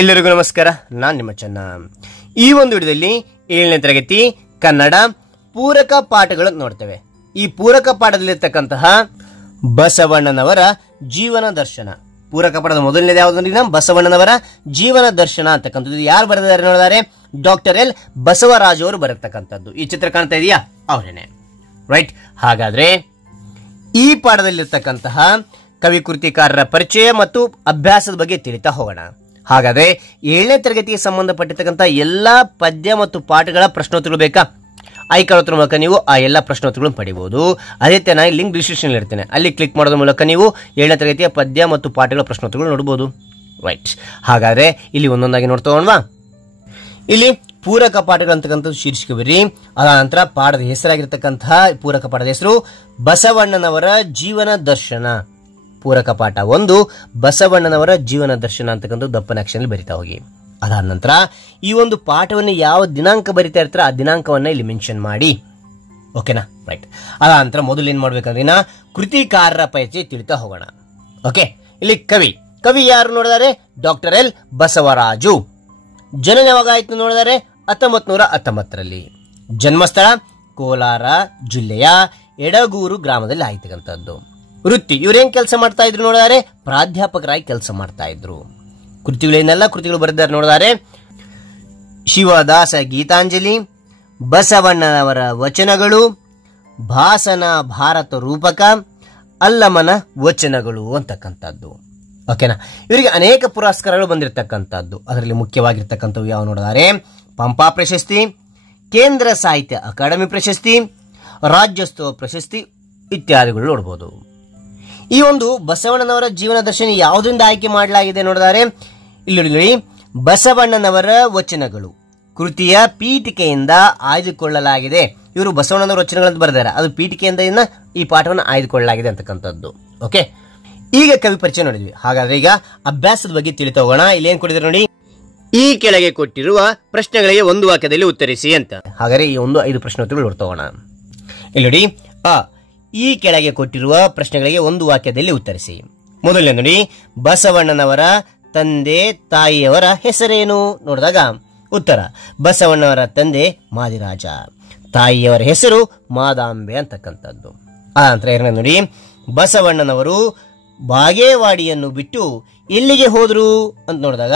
ಎಲ್ಲರಿಗೂ ನಮಸ್ಕಾರ. ನಾನು ನಿಮ್ಮ ಚೆನ್ನ. ಈ ಒಂದು ವಿಡಿಯೋದಲ್ಲಿ 7ನೇ ತರಗತಿ ಕನ್ನಡ ಪೂರಕ ಪಾಠಗಳನ್ನು ನೋಡ್ತೇವೆ. ಈ ಪೂರಕ ಪಾಠದಲ್ಲಿರ್ತಕ್ಕಂತಹ ಬಸವಣ್ಣನವರ ಜೀವನ ದರ್ಶನ. ಪೂರಕ ಪಾಠದ ಮೊದಲನೇದು ಯಾವುದಂದ್ರೆ ಬಸವಣ್ಣನವರ ಜೀವನ ದರ್ಶನ ಅಂತಕ್ಕಂಥದ್ದು. ಯಾರು ಬರೆದಿದ್ದಾರೆ ನೋಡಿದರೆ ಡಾಕ್ಟರ್ ಎಲ್ ಬಸವರಾಜ್ ಅವರು ಬರೆತಕ್ಕಂಥದ್ದು. ಈ ಚಿತ್ರ ಕಾಣ್ತಾ ಇದೆಯಾ? ಅವರೇನೆ, ರೈಟ್. ಹಾಗಾದ್ರೆ ಈ ಪಾಠದಲ್ಲಿರ್ತಕ್ಕಂತಹ ಕವಿ ಕೃತಿಕಾರರ ಪರಿಚಯ ಮತ್ತು ಅಭ್ಯಾಸದ ಬಗ್ಗೆ ತಿಳಿತಾ ಹೋಗೋಣ. ಹಾಗಾದ್ರೆ 7ನೇ ತರಗತಿಗೆ ಸಂಬಂಧಪಟ್ಟಿರ್ತಕ್ಕಂಥ ಎಲ್ಲಾ ಪದ್ಯ ಮತ್ತು ಪಾಠಗಳ ಪ್ರಶ್ನೋತ್ತರಗಳು ಬೇಕಾ? ಐಕಾಣೋತ್ತರ ಮೂಲಕ ನೀವು ಆ ಎಲ್ಲ ಪ್ರಶ್ನೋತ್ತರಗಳನ್ನು ಪಡಿಬಹುದು. ಅದೇ ನಾನು ಲಿಂಕ್ ಡಿಸ್ಕ್ರಿಪ್ಷನ್ ಇರ್ತೇನೆ, ಅಲ್ಲಿ ಕ್ಲಿಕ್ ಮಾಡೋದ್ರ ಮೂಲಕ ನೀವು 7ನೇ ತರಗತಿಯ ಪದ್ಯ ಮತ್ತು ಪಾಠಗಳ ಪ್ರಶ್ನೋತ್ತರಗಳು ನೋಡಬಹುದು. ರೈಟ್. ಹಾಗಾದ್ರೆ ಇಲ್ಲಿ ಒಂದೊಂದಾಗಿ ನೋಡ್ತೋಣವಾ? ಇಲ್ಲಿ ಪೂರಕ ಪಾಠಗಳಂತಕ್ಕಂಥದ್ದು ಶೀರ್ಷಿಕೆ ಬರೀ. ಅದ ನಂತರ ಪಾಠದ ಹೆಸರಾಗಿರ್ತಕ್ಕಂತಹ ಪೂರಕ ಪಾಠದ ಹೆಸರು ಬಸವಣ್ಣನವರ ಜೀವನ ದರ್ಶನ. ಪೂರಕ ಪಾಠ 1 ಬಸವಣ್ಣನವರ ಜೀವನ ದರ್ಶನ ಅಂತಕ್ಕಂಥ ದಪ್ಪನಾಕ್ಷರಲ್ಲಿ ಬರಿತಾ ಹೋಗಿ. ಅದಾದ ನಂತರ ಈ ಒಂದು ಪಾಠವನ್ನು ಯಾವ ದಿನಾಂಕ ಬರಿತಾ ಇರ್ತಾರೆ ಆ ದಿನಾಂಕವನ್ನ ಇಲ್ಲಿ ಮೆನ್ಷನ್ ಮಾಡಿ. ಓಕೆನಾ? ರೈಟ್. ಅದಾದ ನಂತರ ಮೊದಲು ಏನ್ ಮಾಡ್ಬೇಕಂದ್ರೆ ಕೃತಿಕಾರರ ಪರಿಚಯ ತಿಳಿತಾ ಹೋಗೋಣ. ಓಕೆ. ಇಲ್ಲಿ ಕವಿ ಯಾರು ನೋಡಿದರೆ ಡಾಕ್ಟರ್ ಎಲ್ ಬಸವರಾಜು. ಜನನ ಯಾವಾಗ ಆಯ್ತು ನೋಡಿದರೆ 1919ರಲ್ಲಿ. ಜನ್ಮಸ್ಥಳ ಕೋಲಾರ ಜಿಲ್ಲೆಯ ಎಡಗೂರು ಗ್ರಾಮದಲ್ಲಿ ಆಯ್ತಕ್ಕಂಥದ್ದು. ವೃತ್ತಿ ಇವ್ರೇನ್ ಕೆಲಸ ಮಾಡ್ತಾ ಇದ್ರು ನೋಡಿದರೆ ಪ್ರಾಧ್ಯಾಪಕರಾಗಿ ಕೆಲಸ ಮಾಡ್ತಾ ಇದ್ರು. ಕೃತಿಗಳೇನೆಲ್ಲ ಕೃತಿಗಳು ಬರೆದಿದ್ದಾರೆ ನೋಡಿದರೆ ಶಿವದಾಸ ಗೀತಾಂಜಲಿ, ಬಸವಣ್ಣನವರ ವಚನಗಳು, ಭಾಸನ ಭಾರತ ರೂಪಕ, ಅಲ್ಲಮನ ವಚನಗಳು ಅಂತಕ್ಕಂಥದ್ದು. ಓಕೆನಾ? ಇವರಿಗೆ ಅನೇಕ ಪುರಸ್ಕಾರಗಳು ಬಂದಿರತಕ್ಕಂಥದ್ದು. ಅದರಲ್ಲಿ ಮುಖ್ಯವಾಗಿರ್ತಕ್ಕಂಥವು ಯಾವ ನೋಡಿದರೆ ಪಂಪಾ ಪ್ರಶಸ್ತಿ, ಕೇಂದ್ರ ಸಾಹಿತ್ಯ ಅಕಾಡೆಮಿ ಪ್ರಶಸ್ತಿ, ರಾಜ್ಯೋತ್ಸವ ಪ್ರಶಸ್ತಿ ಇತ್ಯಾದಿಗಳು ನೋಡಬಹುದು. ಈ ಒಂದು ಬಸವಣ್ಣನವರ ಜೀವನ ದರ್ಶನ ಯಾವುದರಿಂದ ಆಯ್ಕೆ ಮಾಡಲಾಗಿದೆ ನೋಡಿದರೆ ಇಲ್ಲಿ ಬಸವಣ್ಣನವರ ವಚನಗಳು ಕೃತಿಯ ಪೀಠಿಕೆಯಿಂದ ಆಯ್ದುಕೊಳ್ಳಲಾಗಿದೆ. ಇವರು ಬಸವಣ್ಣನವರ ವಚನಗಳನ್ನು ಬರೆದಾರೆ, ಅದು ಪೀಠಿಕೆಯಿಂದ ಈ ಪಾಠವನ್ನು ಆಯ್ದುಕೊಳ್ಳಲಾಗಿದೆ ಅಂತಕ್ಕಂಥದ್ದು. ಓಕೆ. ಈಗ ಕವಿ ಪರಿಚಯ ನೋಡಿದ್ವಿ. ಹಾಗಾದ್ರೆ ಈಗ ಅಭ್ಯಾಸದ ಬಗ್ಗೆ ತಿಳಿತಾ ಹೋಗೋಣ. ಇಲ್ಲಿ ಏನ್ ಕೊಟ್ಟಿದ್ದಾರೆ ನೋಡಿ, ಈ ಕೆಳಗೆ ಕೊಟ್ಟಿರುವ ಪ್ರಶ್ನೆಗಳಿಗೆ ಒಂದು ವಾಕ್ಯದಲ್ಲಿ ಉತ್ತರಿಸಿ ಅಂತ. ಹಾಗಾದ್ರೆ ಈ 5 ಪ್ರಶ್ನೋತ್ತರಗಳು ನೋಡ್ತಾ ಹೋಗೋಣ. ಇಲ್ಲಿ ನೋಡಿ, ಈ ಕೆಳಗೆ ಕೊಟ್ಟಿರುವ ಪ್ರಶ್ನೆಗಳಿಗೆ ಒಂದು ವಾಕ್ಯದಲ್ಲಿ ಉತ್ತರಿಸಿ. ಮೊದಲನೇ ನೋಡಿ, ಬಸವಣ್ಣನವರ ತಂದೆ ತಾಯಿಯವರ ಹೆಸರೇನು ನೋಡಿದಾಗ ಉತ್ತರ ಬಸವಣ್ಣನವರ ತಂದೆ ಮಾದಿರಾಜ, ತಾಯಿಯವರ ಹೆಸರು ಮಾದಾಂಬೆ ಅಂತಕ್ಕಂಥದ್ದು. ಆ ನಂತರ ಎರಡನೇ ನೋಡಿ, ಬಸವಣ್ಣನವರು ಬಾಗೇವಾಡಿಯನ್ನು ಬಿಟ್ಟು ಎಲ್ಲಿಗೆ ಹೋದ್ರು ಅಂತ ನೋಡಿದಾಗ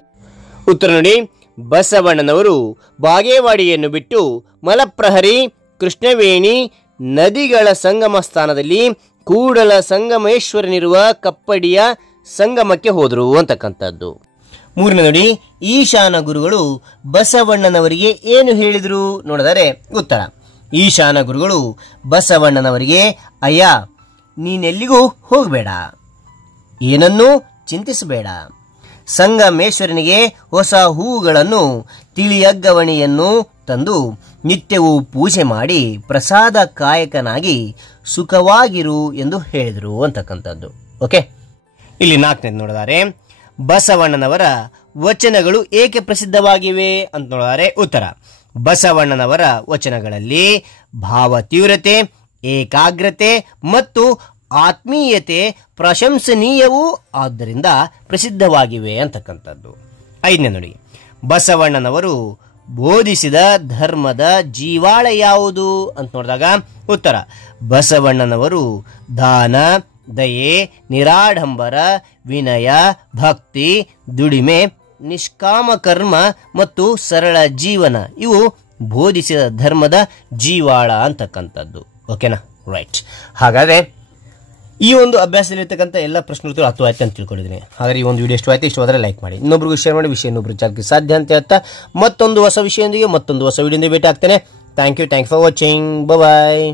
ಉತ್ತರ ನೋಡಿ, ಬಸವಣ್ಣನವರು ಬಾಗೇವಾಡಿಯನ್ನು ಬಿಟ್ಟು ಮಲಪ್ರಹರಿ, ಕೃಷ್ಣವೇಣಿ ನದಿಗಳ ಸಂಗಮ ಸ್ಥಾನದಲ್ಲಿ ಕೂಡಲ ಸಂಗಮೇಶ್ವರನಿರುವ ಕಪ್ಪಡಿಯ ಸಂಗಮಕ್ಕೆ ಹೋದರು ಅಂತಕ್ಕಂಥದ್ದು. ಮೂರನೇ ನೋಡಿ, ಈಶಾನ ಗುರುಗಳು ಬಸವಣ್ಣನವರಿಗೆ ಏನು ಹೇಳಿದರು ನೋಡಿದರೆ ಉತ್ತರ ಈಶಾನ ಗುರುಗಳು ಬಸವಣ್ಣನವರಿಗೆ, ಅಯ್ಯ ನೀನೆಲ್ಲಿಗೂ ಹೋಗಬೇಡ, ಏನನ್ನೂ ಚಿಂತಿಸಬೇಡ, ಸಂಗಮೇಶ್ವರನಿಗೆ ಹೊಸ ಹೂಗಳನ್ನು ತಿಳಿಯಗ್ಗವಣಿಯನ್ನು ತಂದು ನಿತ್ಯವೂ ಪೂಜೆ ಮಾಡಿ ಪ್ರಸಾದ ಕಾಯಕನಾಗಿ ಸುಖವಾಗಿರು ಎಂದು ಹೇಳಿದರು ಅಂತಕ್ಕಂಥದ್ದು. ಓಕೆ. ಇಲ್ಲಿ 4ನೇದು ನೋಡಿದರೆ ಬಸವಣ್ಣನವರ ವಚನಗಳು ಏಕೆ ಪ್ರಸಿದ್ಧವಾಗಿವೆ ಅಂತ ನೋಡಿದರೆ ಉತ್ತರ ಬಸವಣ್ಣನವರ ವಚನಗಳಲ್ಲಿ ಭಾವ ತೀವ್ರತೆ, ಏಕಾಗ್ರತೆ ಮತ್ತು ಆತ್ಮೀಯತೆ ಪ್ರಶಂಸನೀಯವೂ ಆದ್ದರಿಂದ ಪ್ರಸಿದ್ಧವಾಗಿವೆ ಅಂತಕ್ಕಂಥದ್ದು. 5ನೇ ನೋಡಿ, ಬಸವಣ್ಣನವರು ಬೋಧಿಸಿದ ಧರ್ಮದ ಜೀವಾಳ ಯಾವುದು ಅಂತ ನೋಡಿದಾಗ ಉತ್ತರ ಬಸವಣ್ಣನವರು ದಾನ, ದಯೆ, ನಿರಾಡಂಬರ, ವಿನಯ, ಭಕ್ತಿ, ದುಡಿಮೆ, ನಿಷ್ಕಾಮ ಕರ್ಮ ಮತ್ತು ಸರಳ ಜೀವನ ಇವು ಬೋಧಿಸಿದ ಧರ್ಮದ ಜೀವಾಳ ಅಂತಕ್ಕಂಥದ್ದು. ಓಕೆನಾ? ರೈಟ್. ಹಾಗಾದ್ರೆ ಈ ಒಂದು ಅಭ್ಯಾಸದಲ್ಲಿರ್ತಕ್ಕಂಥ ಎಲ್ಲ ಪ್ರಶ್ನೆಗಳು ಅರ್ಥವಾಯ್ತು ಅಂತ ತಿಳ್ಕೊಂಡಿದ್ದೀನಿ. ಹಾಗಾದ್ರೆ ಈ ಒಂದು ವಿಡಿಯೋ ಇಷ್ಟವಾದರೆ ಲೈಕ್ ಮಾಡಿ, ಇನ್ನೊಬ್ರಿಗೂ ಶೇರ್ ಮಾಡಿ, ವಿಷಯ ಇನ್ನೊಬ್ರು ಜಾಗಕ್ಕೆ ಸಾಧ್ಯ ಅಂತ ಹೇಳ್ತಾ ಮತ್ತೊಂದು ಹೊಸ ವಿಷಯದೊಂದಿಗೆ ಮತ್ತೊಂದು ಹೊಸ ವಿಡಿಯೋದಿಂದ ಭೇಟಿ ಆಗ್ತೇನೆ. Thank you for watching. Bye.